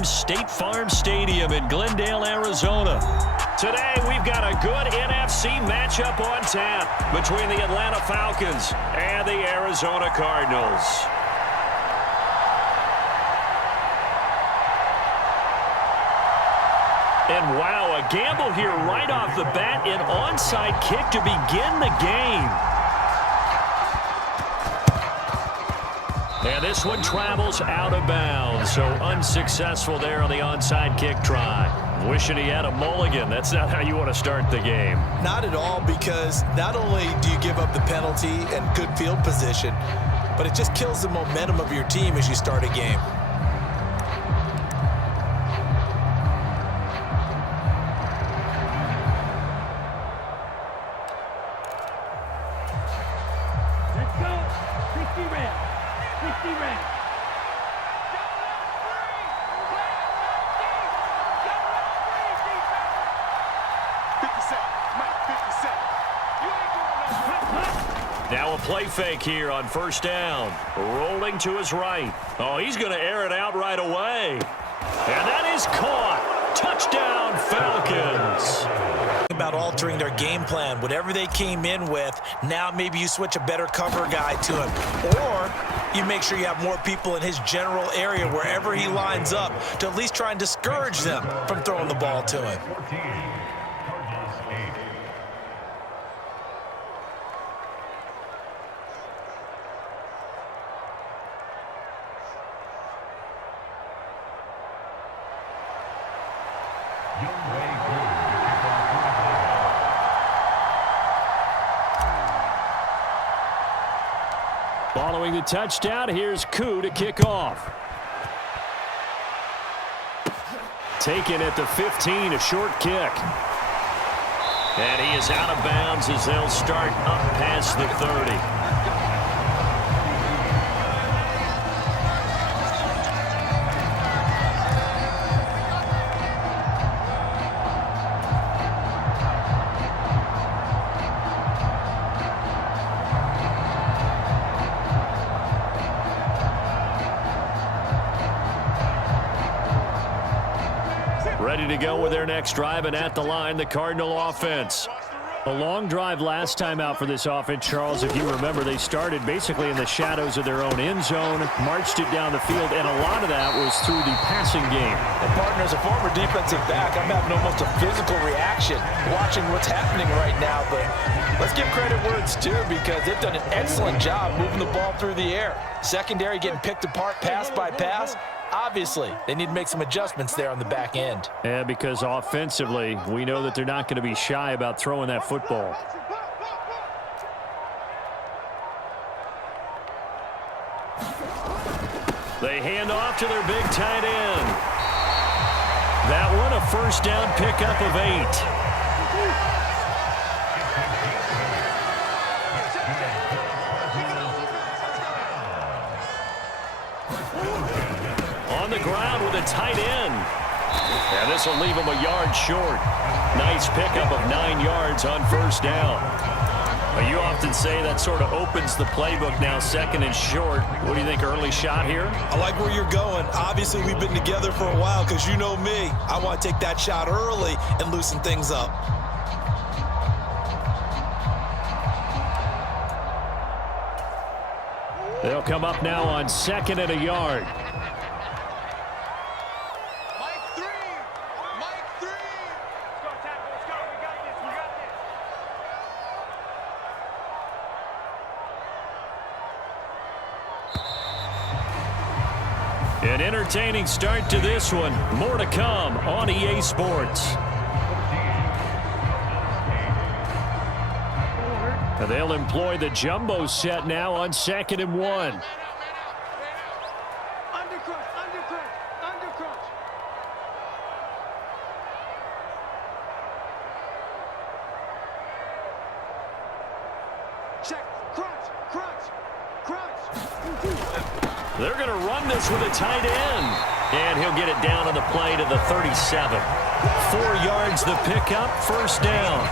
team's State Farm Stadium in Glendale, Arizona. Today, we've got a good NFC matchup on tap between the Atlanta Falcons and the Arizona Cardinals. And wow, a gamble here right off the bat, an onside kick to begin the game. And this one travels out of bounds, so unsuccessful there on the onside kick try. Wishing he had a mulligan. That's not how you want to start the game. Not at all, because not only do you give up the penalty and good field position, but it just kills the momentum of your team as you start a game. Now a play fake here on first down. Rolling to his right. Oh, he's going to air it out right away. And that is caught. Touchdown, Falcons. About altering their game plan. Whatever they came in with, now maybe you switch a better cover guy to him. Or you make sure you have more people in his general area wherever he lines up to at least try and discourage them from throwing the ball to him. Following the touchdown, here's Koo to kick off. Taken at the 15, a short kick. And he is out of bounds as they'll start up past the 30. Ready to go with their next drive, and at the line, the Cardinal offense. A long drive last time out for this offense, Charles. If you remember, they started basically in the shadows of their own end zone, marched it down the field, and a lot of that was through the passing game. And partner, as a former defensive back, I'm having almost a physical reaction watching what's happening right now. But let's give credit where it's due, because they've done an excellent job moving the ball through the air. Secondary getting picked apart pass by pass. Obviously, they need to make some adjustments there on the back end. Yeah, because offensively, we know that they're not going to be shy about throwing that football. They hand off to their big tight end. That one a first down pickup of 8. On the ground with a tight end. And this will leave him a yard short. Nice pickup of 9 yards on first down. Well, you often say that sort of opens the playbook now, second and short. What do you think, early shot here? I like where you're going. Obviously, we've been together for a while, because you know me. I want to take that shot early and loosen things up. They'll come up now on second and a yard. An entertaining start to this one. More to come on EA Sports. They'll employ the jumbo set now on second and 1. They're going to run this with a tight end. And he'll get it down on the play to the 37. 4 yards the pickup, first down.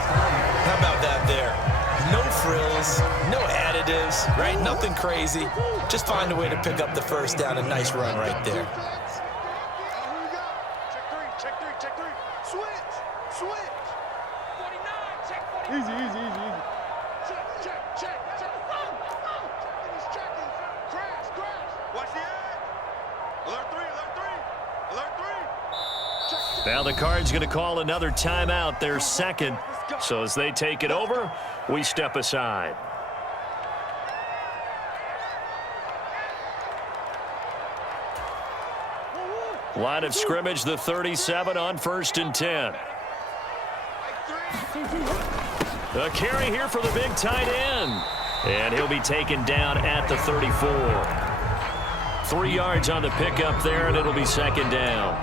How about that there? No frills, no additives, right? Nothing crazy. Just find a way to pick up the first down. A nice run right there. check 3. Switch. 49, check 49. Easy, easy, easy, easy. Check. He's checking. Crash. Watch the edge. Alert 3. Now the Cards going to call another timeout, their second. So as they take it over, we step aside. Line of scrimmage, the 37 on 1st and 10. A carry here for the big tight end. And he'll be taken down at the 34. 3 yards on the pickup there, and it'll be 2nd down.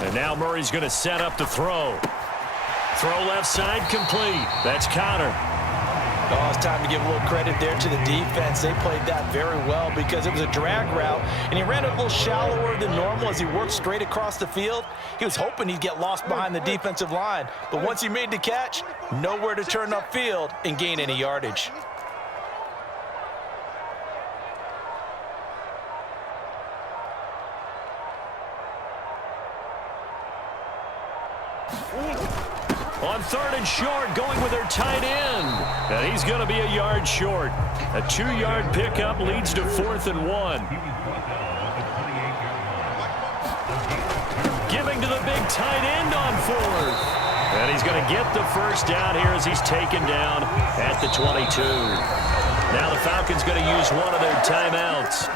And now Murray's going to set up to throw. Throw left side complete. That's Connor. Oh, it's time to give a little credit there to the defense. They played that very well because it was a drag route, and he ran it a little shallower than normal as he worked straight across the field. He was hoping he'd get lost behind the defensive line, but once he made the catch, nowhere to turn upfield and gain any yardage. On 3rd and short, going with their tight end. And he's going to be a yard short. A 2-yard pickup leads to 4th and 1. Giving to the big tight end on 4th. And he's going to get the first down here as he's taken down at the 22. Now the Falcons going to use one of their timeouts.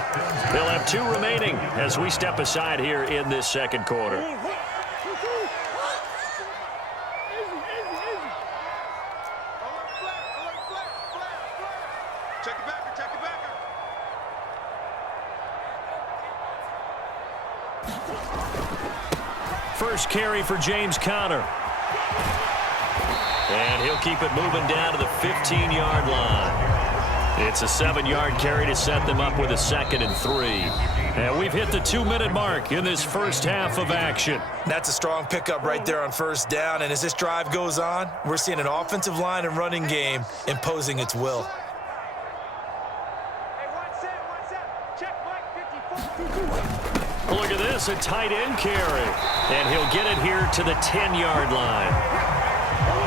They'll have 2 remaining as we step aside here in this 2nd quarter. First carry for James Conner. And he'll keep it moving down to the 15-yard line. It's a 7-yard carry to set them up with a 2nd and 3. And we've hit the 2-minute mark in this first half of action. That's a strong pickup right there on 1st down. And as this drive goes on, we're seeing an offensive line and running game imposing its will. Look at this, a tight end carry. And he'll get it here to the 10-yard line.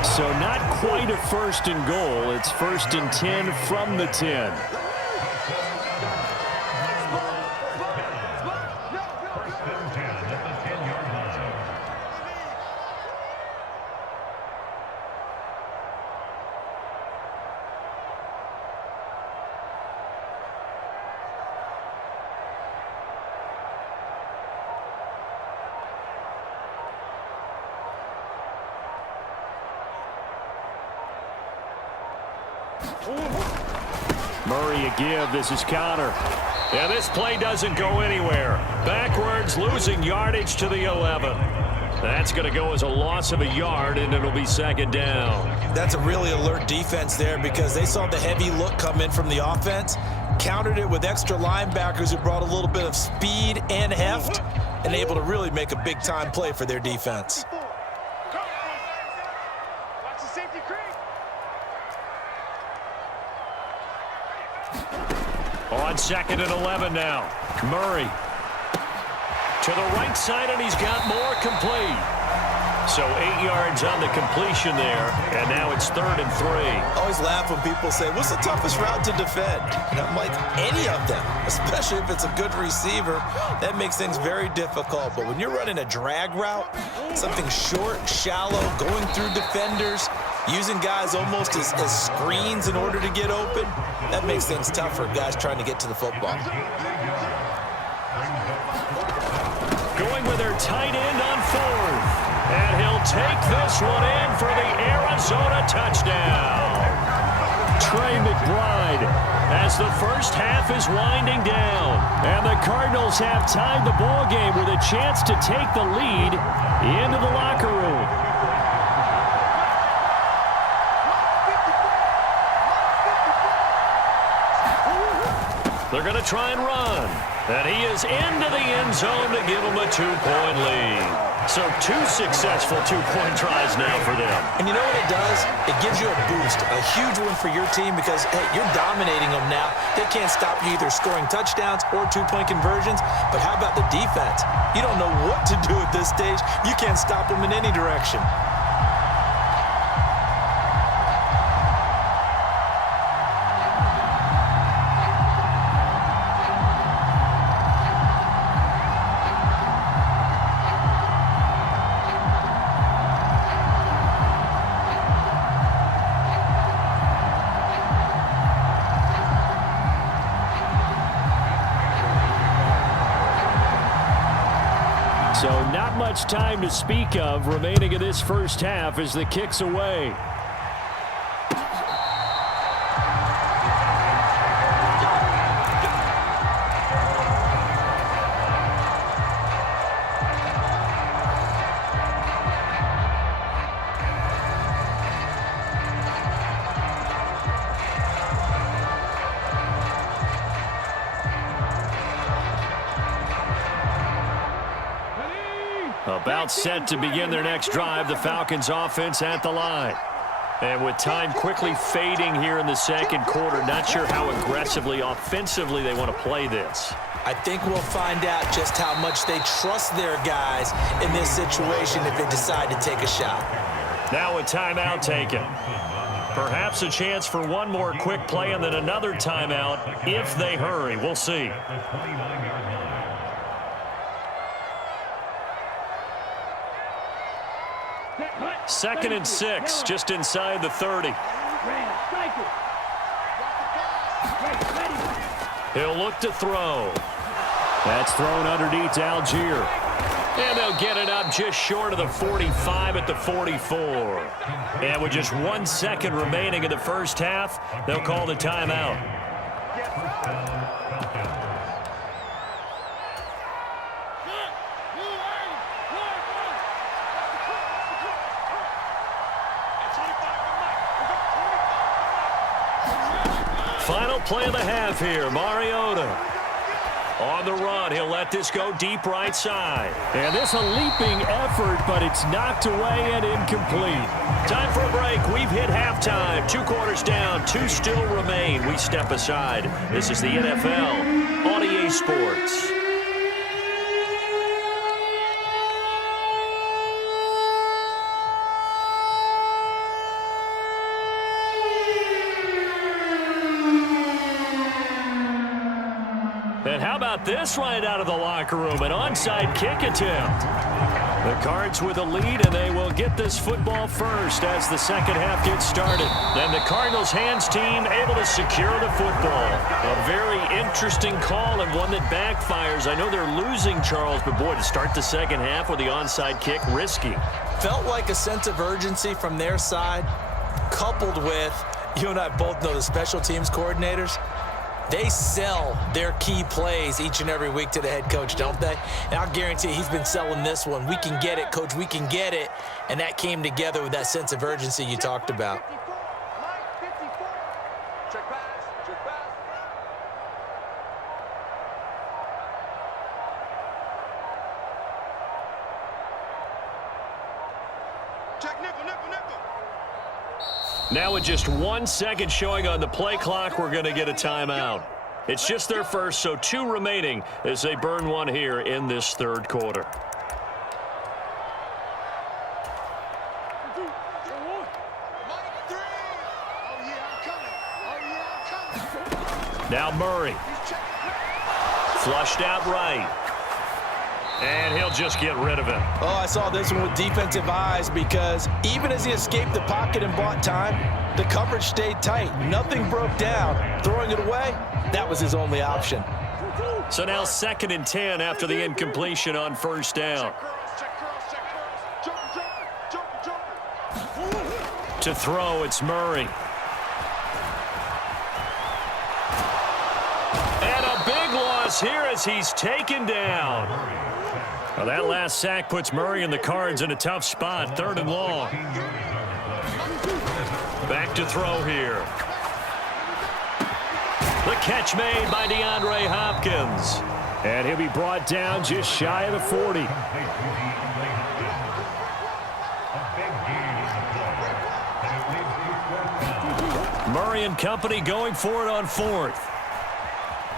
So not quite a 1st and goal. It's 1st and 10 from the 10. Murray a give. This is Connor. Yeah, this play doesn't go anywhere. Backwards, losing yardage to the 11. That's going to go as a loss of a yard, and it'll be 2nd down. That's a really alert defense there because they saw the heavy look come in from the offense, countered it with extra linebackers who brought a little bit of speed and heft, and able to really make a big-time play for their defense. On 2nd and 11 now. Murray to the right side, and he's got more complete. So 8 yards on the completion there, and now it's 3rd and 3. I always laugh when people say, what's the toughest route to defend? And I'm like, any of them, especially if it's a good receiver. That makes things very difficult. But when you're running a drag route, something short, shallow, going through defenders, using guys almost as screens in order to get open, that makes things tough for guys trying to get to the football. Going with their tight end on 4th. And he'll take this one in for the Arizona touchdown. Trey McBride as the first half is winding down. And the Cardinals have tied the ball game with a chance to take the lead into the locker room. They're going to try and run. And he is into the end zone to give them a 2-point lead. So 2 successful 2-point tries now for them. And you know what it does? It gives you a boost, a huge one for your team because, hey, you're dominating them now. They can't stop you either scoring touchdowns or 2-point conversions. But how about the defense? You don't know what to do at this stage. You can't stop them in any direction. So not much time to speak of remaining in this first half as the kick's away. About set to begin their next drive, the Falcons offense at the line. And with time quickly fading here in the second quarter, not sure how aggressively, offensively they want to play this. I think we'll find out just how much they trust their guys in this situation if they decide to take a shot. Now a timeout taken. Perhaps a chance for one more quick play and then another timeout if they hurry. We'll see. Second and 6, just inside the 30. He'll look to throw. That's thrown underneath to Algier. And they'll get it up just short of the 45 at the 44. And with just 1 second remaining in the first half, they'll call the timeout. Final play of the half here, Mariota. On the run, he'll let this go deep right side. And this a leaping effort, but it's knocked away and incomplete. Time for a break. We've hit halftime. 2 quarters down, 2 still remain. We step aside. This is the NFL on EA Sports. And how about this right out of the locker room? An onside kick attempt. The Cards with a lead, and they will get this football first as the second half gets started. And the Cardinals hands team able to secure the football. A very interesting call and one that backfires. I know they're losing, Charles, but boy, to start the second half with the onside kick, risky. Felt like a sense of urgency from their side, coupled with, you and I both know the special teams coordinators. They sell their key plays each and every week to the head coach, don't they? And I'll guarantee he's been selling this one. We can get it, coach. We can get it. And that came together with that sense of urgency you talked about. Check pass. Check pass. Check nickel. Now with just 1 second showing on the play clock, we're going to get a timeout. It's just their first, so 2 remaining as they burn one here in this third quarter. Now Murray. Flushed out right. And he'll just get rid of it. Oh, I saw this one with defensive eyes because even as he escaped the pocket and bought time, the coverage stayed tight. Nothing broke down. Throwing it away, that was his only option. So now 2nd and 10 after the incompletion on first down. To throw, it's Murray. across here as he's taken down. Well, that last sack puts Murray and the Cards in a tough spot, 3rd and long. Back to throw here. The catch made by DeAndre Hopkins. And he'll be brought down just shy of the 40. Murray and company going for it on 4th.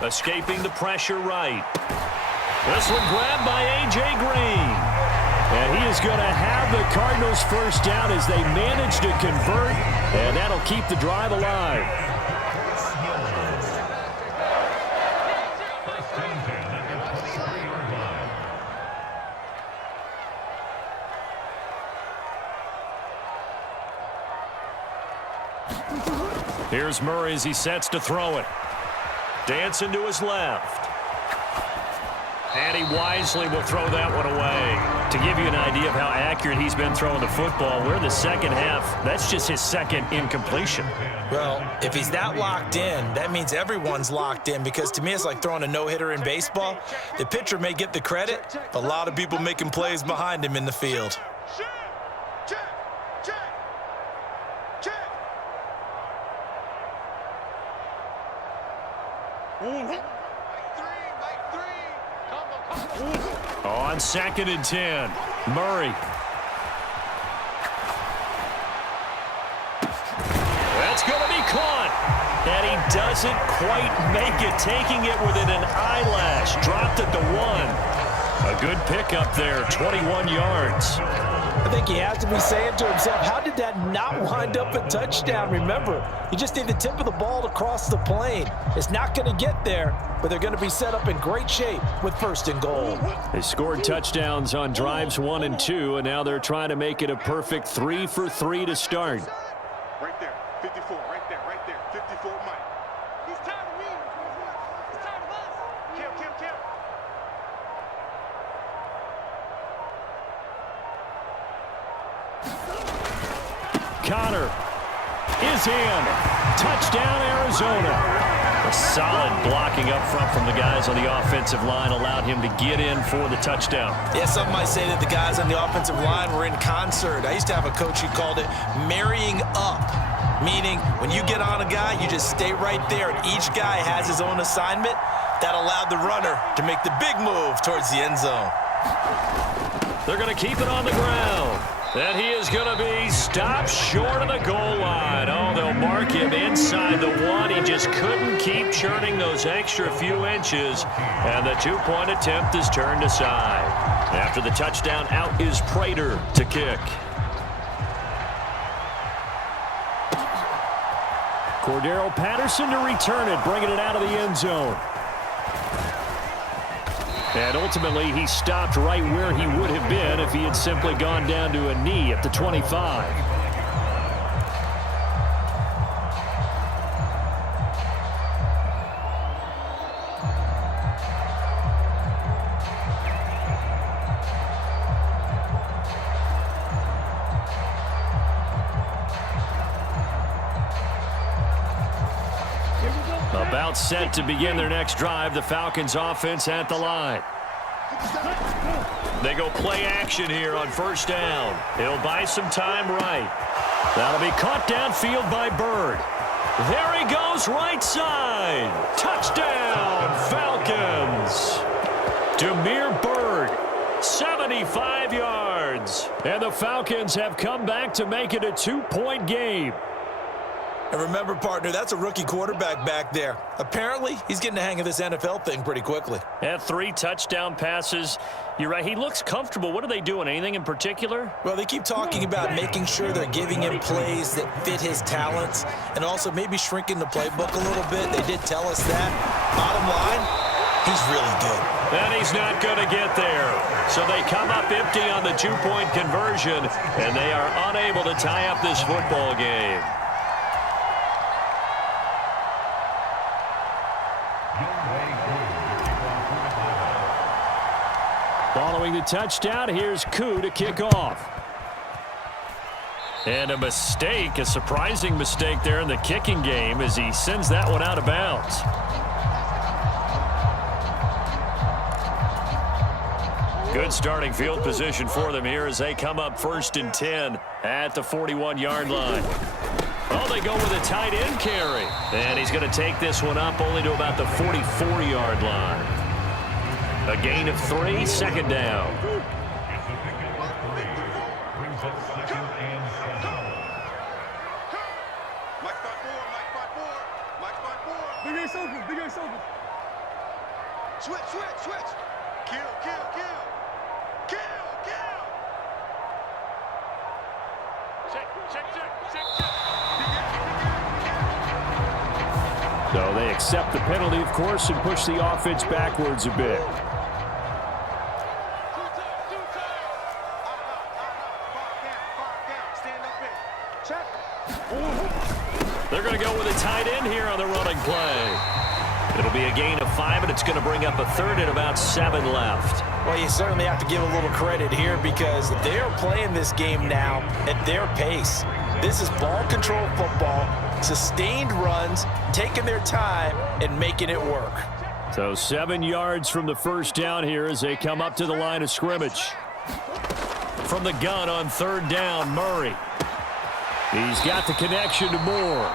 Escaping the pressure right. This one grabbed by A.J. Green. And he is going to have the Cardinals first down as they manage to convert. And that'll keep the drive alive. Here's Murray as he sets to throw it. Dancing to his left. And he wisely will throw that one away. To give you an idea of how accurate he's been throwing the football, we're in the second half. That's just his second incompletion. Well, if he's that locked in, that means everyone's locked in, because to me it's like throwing a no-hitter in baseball. The pitcher may get the credit, but a lot of people making plays behind him in the field. On 2nd and 10, Murray. That's going to be caught. And he doesn't quite make it, taking it within an eyelash. Dropped at the 1. A good pickup there, 21 yards. I think he has to be saying to himself, how did that not wind up a touchdown? Remember, you just need the tip of the ball to cross the plane. It's not going to get there, but they're going to be set up in great shape with 1st and goal. They scored touchdowns on drives 1 and 2, and now they're trying to make it a perfect 3 for 3 to start. Right there, 54, right there, 54, Mike. He's tired of me. He's tired of us. Kill. Connor is in. Touchdown, Arizona. A solid blocking up front from the guys on the offensive line allowed him to get in for the touchdown. Yeah, some might say that the guys on the offensive line were in concert. I used to have a coach who called it marrying up, meaning when you get on a guy, you just stay right there, and each guy has his own assignment. That allowed the runner to make the big move towards the end zone. They're going to keep it on the ground. And he is going to be stopped short of the goal line. Oh, they'll mark him inside the 1. He just couldn't keep churning those extra few inches. And the 2-point attempt is turned aside. After the touchdown, out is Prater to kick. Cordero Patterson to return it, bringing it out of the end zone. And ultimately, he stopped right where he would have been if he had simply gone down to a knee at the 25. About set to begin their next drive, the Falcons offense at the line. They go play action here on 1st down. He'll buy some time right. That'll be caught downfield by Bird. There he goes, right side. Touchdown, Falcons. Damiere Byrd, 75 yards. And the Falcons have come back to make it a 2-point game. And remember, partner, that's a rookie quarterback back there. Apparently, he's getting the hang of this NFL thing pretty quickly. Had 3 touchdown passes. You're right, he looks comfortable. What are they doing? Anything in particular? Well, they keep talking about making sure they're giving him plays that fit his talents and also maybe shrinking the playbook a little bit. They did tell us that. Bottom line, he's really good. And he's not going to get there. So they come up empty on the 2-point conversion, and they are unable to tie up this football game. Following the touchdown, here's Koo to kick off. And a mistake, a surprising mistake there in the kicking game as he sends that one out of bounds. Good starting field position for them here as they come up 1st and 10 at the 41-yard line. Oh, they go with a tight end carry. And he's going to take this one up only to about the 44-yard line. A gain of 3, 2nd down. Big ace open. Switch. Kill. Check. So they accept the penalty, of course, and push the offense backwards a bit. They're going to go with a tight end here on the running play. It'll be a gain of 5, and it's going to bring up a 3rd and about 7 left. Well, you certainly have to give a little credit here because they're playing this game now at their pace. This is ball control football, sustained runs, taking their time, and making it work. So 7 yards from the first down here as they come up to the line of scrimmage. From the gun on 3rd down, Murray. He's got the connection to Moore.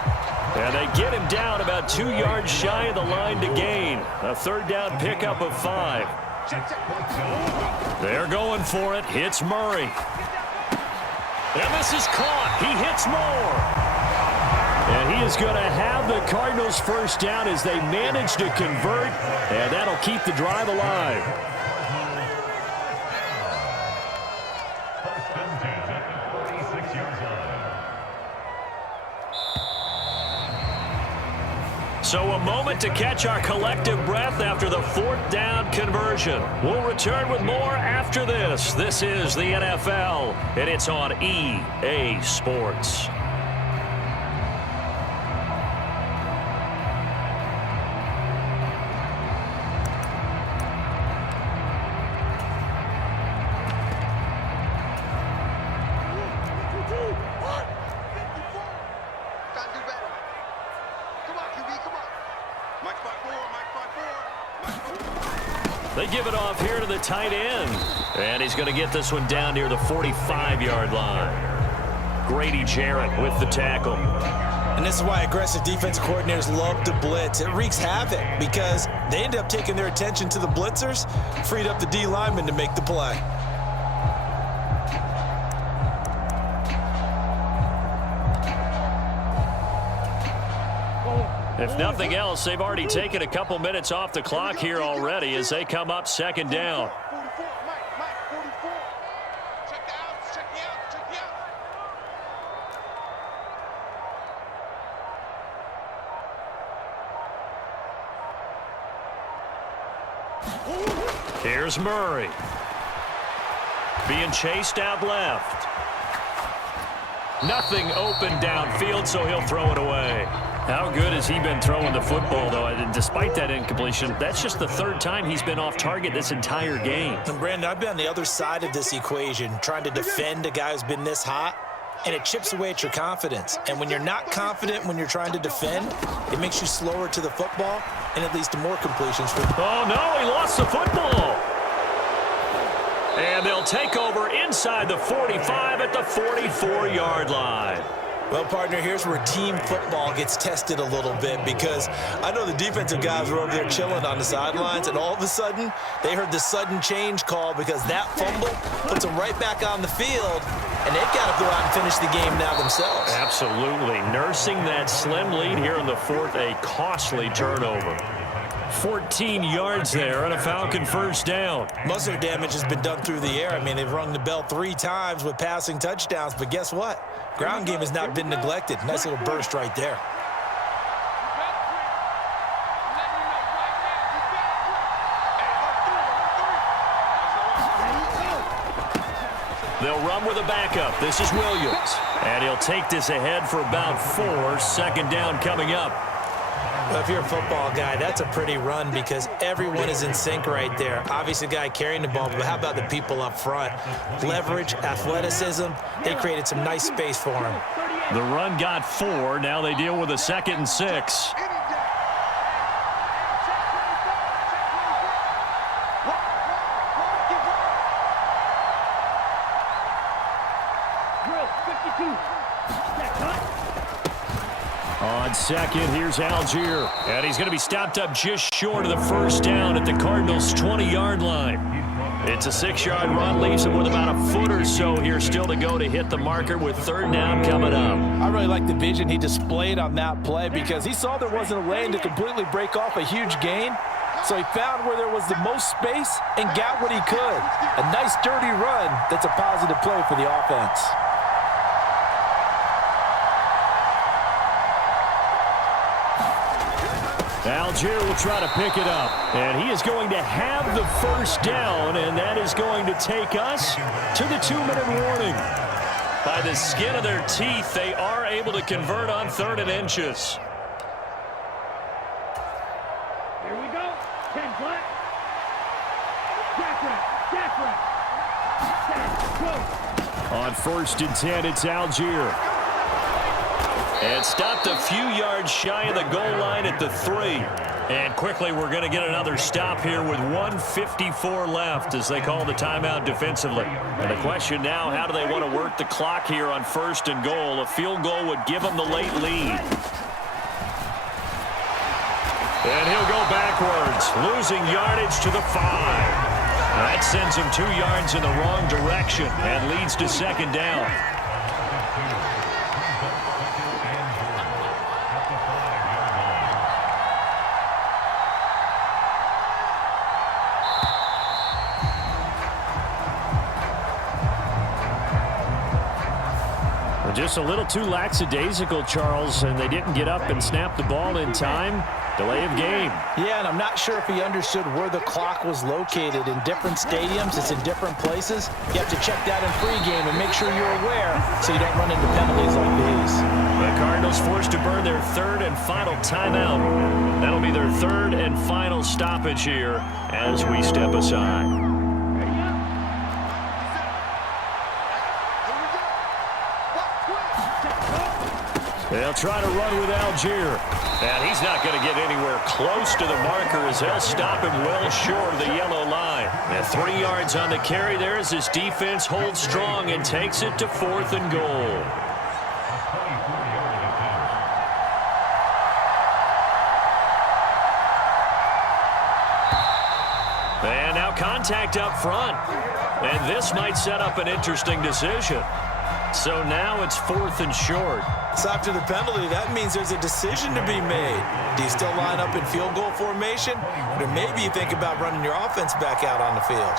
And they get him down about 2 yards shy of the line to gain. A 3rd down pickup of 5. They're going for it. Hits Murray. And this is caught. He hits Moore. And he is going to have the Cardinals first down as they manage to convert. And that'll keep the drive alive. So a moment to catch our collective breath after the 4th down conversion. We'll return with more after this. This is the NFL, and it's on EA Sports. They give it off here to the tight end. And he's going to get this one down near the 45-yard line. Grady Jarrett with the tackle. And this is why aggressive defensive coordinators love to blitz. It wreaks havoc because they end up taking their attention to the blitzers, freed up the D lineman to make the play. If nothing else, they've already taken a couple minutes off the clock here already as they come up 2nd down. 44, Mike, 44. Check the outs. Here's Murray. Being chased out left. Nothing open downfield, so he'll throw it away. How good has he been throwing the football, though? And despite that incompletion, that's just the 3rd time he's been off target this entire game. And Brandon, I've been on the other side of this equation, trying to defend a guy who's been this hot, and it chips away at your confidence. And when you're not confident when you're trying to defend, it makes you slower to the football, and it leads to more completions. Oh, no, he lost the football. And they'll take over inside the 45 at the 44-yard line. Well, partner, here's where team football gets tested a little bit because I know the defensive guys were over there chilling on the sidelines, and all of a sudden, they heard the sudden change call because that fumble puts them right back on the field, and they've got to go out and finish the game now themselves. Absolutely. Nursing that slim lead here in the 4th, a costly turnover. 14 yards there and a Falcon first down. Most of their damage has been done through the air. I mean, they've rung the bell 3 times with passing touchdowns, but guess what? Ground game has not been neglected. Nice little burst right there. They'll run with a backup. This is Williams. And he'll take this ahead for about 4. 2nd down coming up. Well, if you're a football guy, that's a pretty run because everyone is in sync right there. Obviously, the guy carrying the ball, but how about the people up front? Leverage, athleticism, they created some nice space for him. The run got 4. Now they deal with a 2nd and 6. On second, here's Algier. And he's going to be stopped up just short of the first down at the Cardinals' 20-yard line. It's a 6-yard run, leaves him with about a foot or so here still to go to hit the marker with third down coming up. I really like the vision he displayed on that play because he saw there wasn't a lane to completely break off a huge gain. So he found where there was the most space and got what he could. A nice, dirty run that's a positive play for the offense. Algier will try to pick it up. And he is going to have the first down, and that is going to take us to the 2-minute warning. By the skin of their teeth, they are able to convert on 3rd and inches. Here we go. 10 flat. Jack right. On 1st and 10, it's Algier. And stopped a few yards shy of the goal line at the 3. And quickly we're going to get another stop here with 1:54 left as they call the timeout defensively. And the question now, how do they want to work the clock here on 1st and goal? A field goal would give them the late lead. And he'll go backwards, losing yardage to the 5. That sends him 2 yards in the wrong direction and leads to 2nd down. Just a little too lackadaisical, Charles, and they didn't get up and snap the ball in time. Delay of game. Yeah, and I'm not sure if he understood where the clock was located. In different stadiums, it's in different places. You have to check that in pregame and make sure you're aware so you don't run into penalties like these. The Cardinals forced to burn their 3rd and final timeout. That'll be their 3rd and final stoppage here as we step aside. They'll try to run with Algier. And he's not going to get anywhere close to the marker as they'll stop him well short of the yellow line. And 3 yards on the carry there as his defense holds strong and takes it to 4th and goal. And now contact up front. And this might set up an interesting decision. So now it's 4th and short. So after the penalty, that means there's a decision to be made. Do you still line up in field goal formation? Or maybe you think about running your offense back out on the field.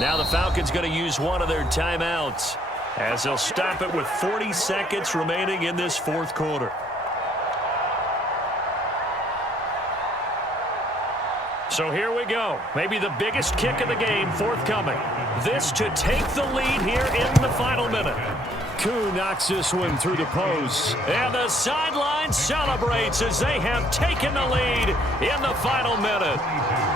Now the Falcons going to use one of their timeouts as they'll stop it with 40 seconds remaining in this 4th quarter. So here we go. Maybe the biggest kick of the game forthcoming. This to take the lead here in the final minute. Koo knocks this one through the post. And the sideline celebrates as they have taken the lead in the final minute.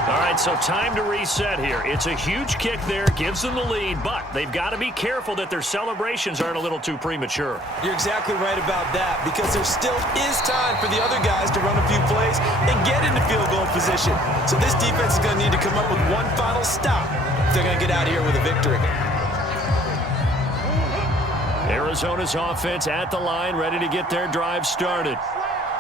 All right, so time to reset here. It's a huge kick there, gives them the lead, but they've got to be careful that their celebrations aren't a little too premature. You're exactly right about that because there still is time for the other guys to run a few plays and get into field goal position. So this defense is going to need to come up with one final stop if they're going to get out of here with a victory. Arizona's offense at the line, ready to get their drive started.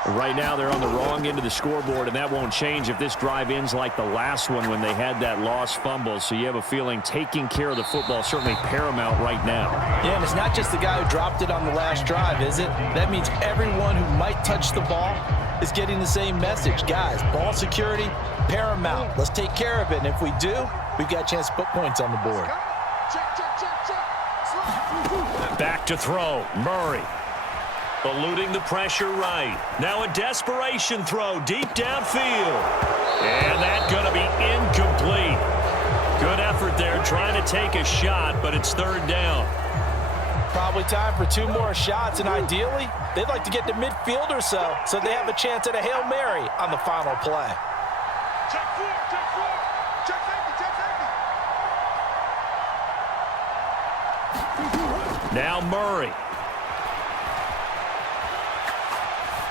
Right now, they're on the wrong end of the scoreboard, and that won't change if this drive ends like the last one when they had that lost fumble. So you have a feeling taking care of the football is certainly paramount right now. Yeah, and it's not just the guy who dropped it on the last drive, is it? That means everyone who might touch the ball is getting the same message. Guys, ball security, paramount. Let's take care of it, and if we do, we've got a chance to put points on the board. Back to throw, Murray. Eluding the pressure right. Now a desperation throw deep downfield. And that's going to be incomplete. Good effort there trying to take a shot, but it's 3rd down. Probably time for 2 more shots, and ideally, they'd like to get to midfield or so they have a chance at a Hail Mary on the final play. Check 4, check 4. Check safety, check safety. Now Murray.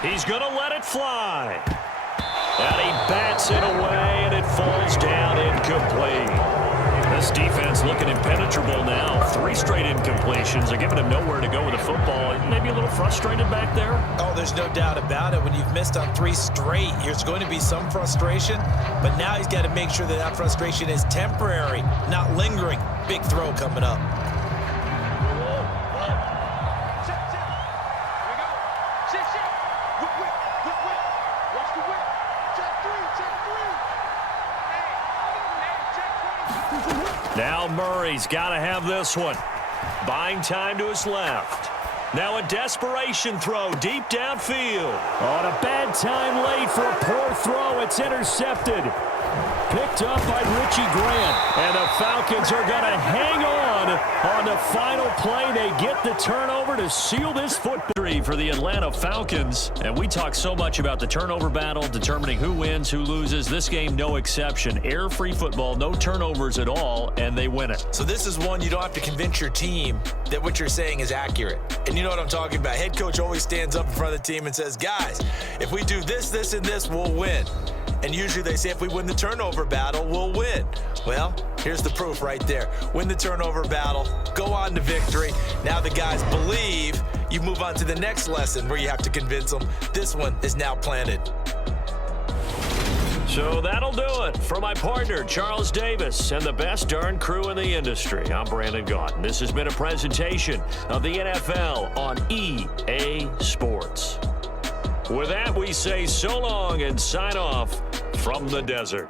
He's going to let it fly. And he bats it away, and it falls down incomplete. This defense looking impenetrable now. 3 straight incompletions. They're giving him nowhere to go with the football. Maybe a little frustrated back there. Oh, there's no doubt about it. When you've missed on 3 straight, there's going to be some frustration. But now he's got to make sure that frustration is temporary, not lingering. Big throw coming up. Now Murray's got to have this one. Buying time to his left. Now a desperation throw deep downfield. On a bad time late for a poor throw. It's intercepted. Picked up by Richie Grant. And the Falcons are going to hang on the final play. They get the turnover to seal this victory for the Atlanta Falcons. And we talk so much about the turnover battle, determining who wins, who loses. This game, no exception. Air-free football, no turnovers at all, and they win it. So this is one you don't have to convince your team that what you're saying is accurate. And you know what I'm talking about. Head coach always stands up in front of the team and says, guys, if we do this, this, and this, we'll win. And usually they say if we win the turnover battle, we'll win. Well, here's the proof right there. Win the turnover battle, go on to victory. Now the guys believe. You move on to the next lesson where you have to convince them. This one is now planted. So that'll do it for my partner, Charles Davis, and the best darn crew in the industry. I'm Brandon Gaunt. This has been a presentation of the NFL on EA Sports. With that, we say so long and sign off from the desert.